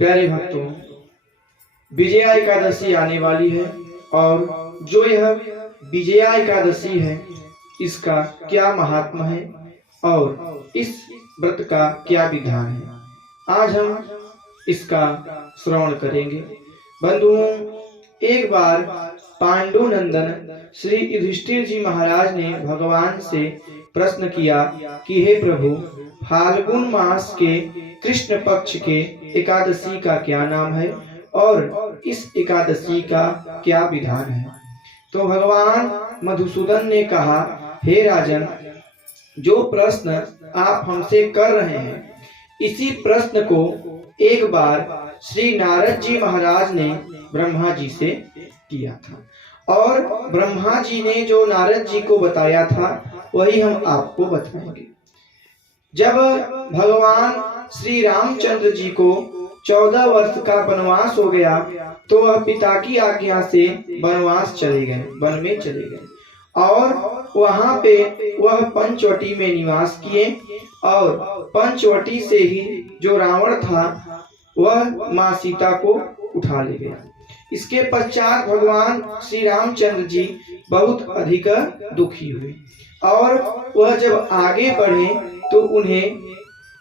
प्यारे भक्तों, विजया एकादशी आने वाली है और जो यह विजया एकादशी है इसका क्या महात्मा है और इस व्रत का क्या विधान है, आज हम इसका श्रवण करेंगे। बंधुओं, एक बार पांडु नंदन श्री युधिष्ठिर जी महाराज ने भगवान से प्रश्न किया कि हे प्रभु, फाल्गुन मास के कृष्ण पक्ष के एकादशी का क्या नाम है और इस एकादशी का क्या विधान है। तो भगवान मधुसूदन ने कहा, हे राजन, जो प्रश्न आप हमसे कर रहे हैं इसी प्रश्न को एक बार श्री नारद जी महाराज ने ब्रह्मा जी से किया था और ब्रह्मा जी ने जो नारद जी को बताया था वही हम आपको बताएंगे। जब भगवान श्री रामचंद्र जी को 14 वर्ष का वनवास हो गया तो वह पिता की आज्ञा से वनवास चले गए, वन में चले गए और वहां पे वह पंचवटी में निवास किए और पंचवटी से ही जो रावण था वह माँ सीता को उठा ले गया। इसके पश्चात भगवान श्री रामचंद्र जी बहुत अधिक दुखी हुए और वह जब आगे बढ़े तो उन्हें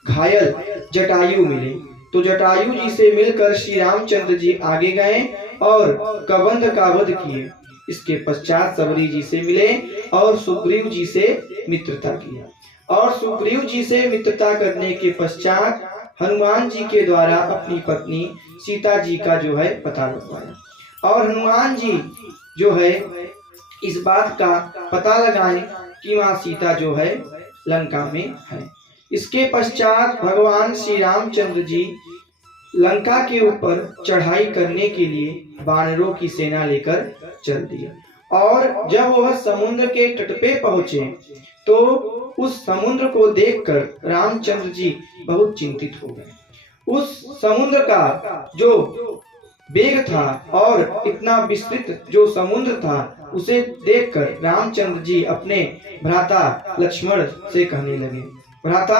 घायल जटायु मिले। तो जटायु जी से मिलकर श्री रामचंद्र जी आगे गए और कबंध का वध किए। इसके पश्चात सबरी जी से मिले और सुग्रीव जी से मित्रता किया और सुग्रीव जी से मित्रता करने के पश्चात हनुमान जी के द्वारा अपनी पत्नी सीता जी का जो है पता लगवाया और हनुमान जी जो है इस बात का पता लगाए कि माँ सीता जो है लंका में है। इसके पश्चात भगवान श्री रामचंद्र जी लंका के ऊपर चढ़ाई करने के लिए वानरों की सेना लेकर चल दिया और जब वह समुद्र के तट पे पहुंचे तो उस समुद्र को देखकर रामचंद्र जी बहुत चिंतित हो गए। उस समुद्र का जो वेग था और इतना विस्तृत जो समुद्र था उसे देखकर रामचंद्र जी अपने भ्राता लक्ष्मण से कहने लगे, भ्राता,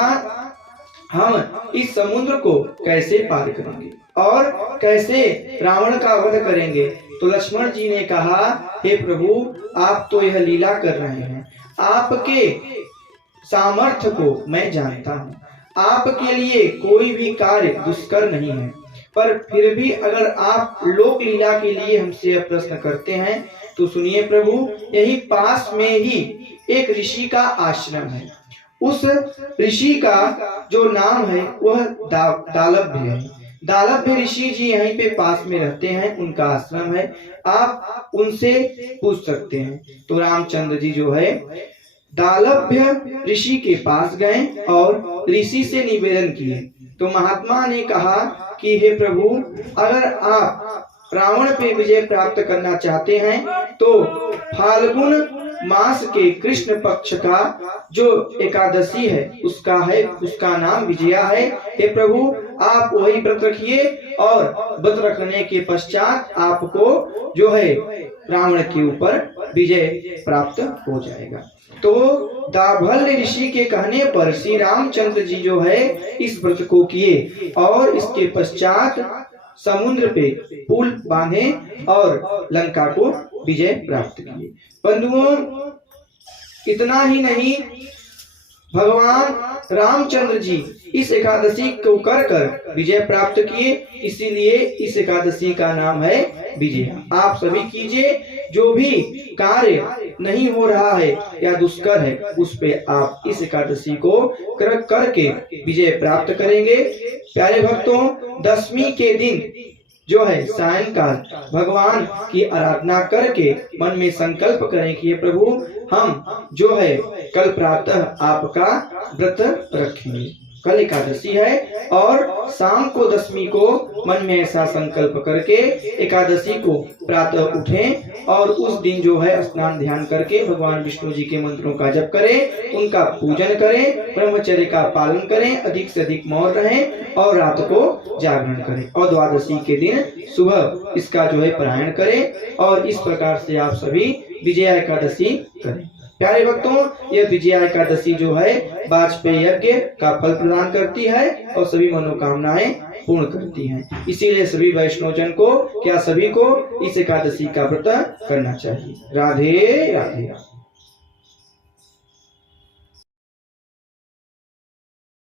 हम इस समुद्र को कैसे पार करेंगे और कैसे रावण का वध करेंगे। तो लक्ष्मण जी ने कहा, हे प्रभु, आप तो यह लीला कर रहे हैं, आपके सामर्थ्य को मैं जानता हूँ, आपके लिए कोई भी कार्य दुष्कर नहीं है, पर फिर भी अगर आप लोक लीला के लिए हमसे प्रश्न करते हैं तो सुनिए प्रभु, यही पास में ही एक ऋषि का आश्रम है। उस ऋषि का जो नाम है वह दालभ्य है। दालभ्य ऋषि जी यहीं पे पास में रहते हैं, उनका आश्रम है, आप उनसे पूछ सकते हैं। तो रामचंद्र जी जो है दालभ्य ऋषि के पास गए और ऋषि से निवेदन किए। तो महात्मा ने कहा कि हे प्रभु, अगर आप रावण पे विजय प्राप्त करना चाहते हैं तो फाल्गुन मास के कृष्ण पक्ष का जो एकादशी है उसका नाम विजया है। हे प्रभु, आप वही व्रत रखिए और व्रत रखने के पश्चात आपको जो है रावण के ऊपर विजय प्राप्त हो जाएगा। तो दाभल्य ऋषि के कहने पर श्री रामचंद्र जी जो है इस व्रत को किए और इसके पश्चात समुद्र पे पुल बांधे और लंका को विजय प्राप्त किए। बंधुओं, इतना ही नहीं, भगवान रामचंद्र जी इस एकादशी को कर विजय प्राप्त किए, इसीलिए इस एकादशी का नाम है विजय। आप सभी कीजिए, जो भी कार्य नहीं हो रहा है या दुष्कर है उस पे आप इस एकादशी को करके विजय प्राप्त करेंगे। प्यारे भक्तों, दशमी के दिन जो है सायंकाल भगवान की आराधना करके मन में संकल्प करें कि प्रभु, हम जो है कल प्रातः आपका व्रत रखेंगे। कल एकादशी है और शाम को दशमी को मन में ऐसा संकल्प करके एकादशी को प्रातः उठें और उस दिन जो है स्नान ध्यान करके भगवान विष्णु जी के मंत्रों का जप करें, उनका पूजन करें, ब्रह्मचर्य का पालन करें, अधिक से अधिक मौन रहें और रात को जागरण करें और द्वादशी के दिन सुबह इसका जो है पारायण करें और इस प्रकार से आप सभी विजया एकादशी करें। प्यारे भक्तों, यह विजया एकादशी जो है वाजपेयी यज्ञ का फल प्रदान करती है और सभी मनोकामनाएं पूर्ण करती हैं। इसीलिए सभी वैष्णवजन को, क्या सभी को इस एकादशी का व्रत करना चाहिए। राधे राधे।